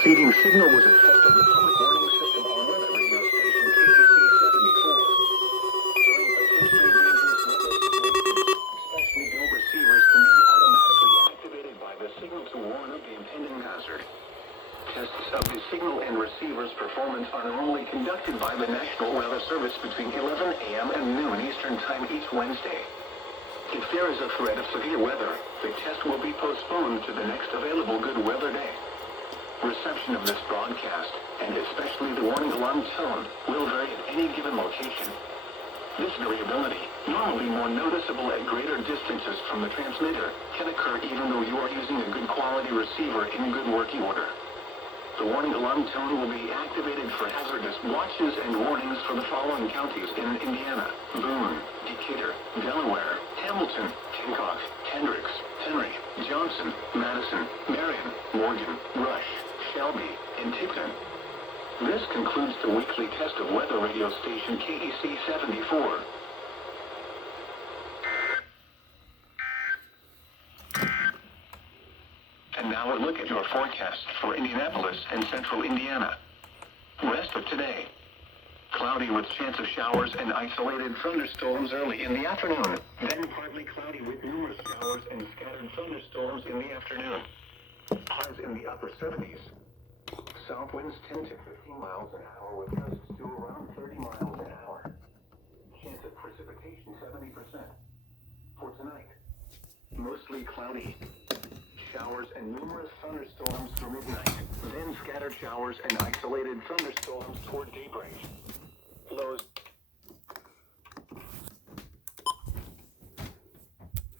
preceding signal was a test of the public warning system on weather radio station KEC74. During potentially dangerous weather situations, especially no receivers can be automatically activated by the signal to warn of the impending hazard. Tests of the signal and receiver's performance are normally conducted by the National Weather Service between 11 a.m. and noon Eastern Time each Wednesday. If there is a threat of severe weather, the test will be postponed to the next available good weather day. Reception of this broadcast, and especially the warning alarm tone, will vary at any given location. This variability, normally more noticeable at greater distances from the transmitter, can occur even though you are using a good quality receiver in good working order. The warning alarm tone will be activated for hazardous watches and warnings for the following counties in Indiana: Boone, Decatur, Delaware, Hamilton, Tinkoff, Hendricks, Henry, Johnson, Madison, Marion, Morgan, Rush, Shelby, and Tipton. This concludes the weekly test of weather radio station KEC74. And now a look at your forecast for Indianapolis and central Indiana. Rest of today: cloudy with chance of showers and isolated thunderstorms early in the afternoon. Then partly cloudy with numerous showers and scattered thunderstorms in the afternoon. Highs in the upper 70s. South winds 10 to 15 miles an hour with gusts to around 30 miles an hour. Chance of precipitation 70%. For tonight, mostly cloudy. Showers and numerous thunderstorms through midnight. Then scattered showers and isolated thunderstorms toward daybreak. Lows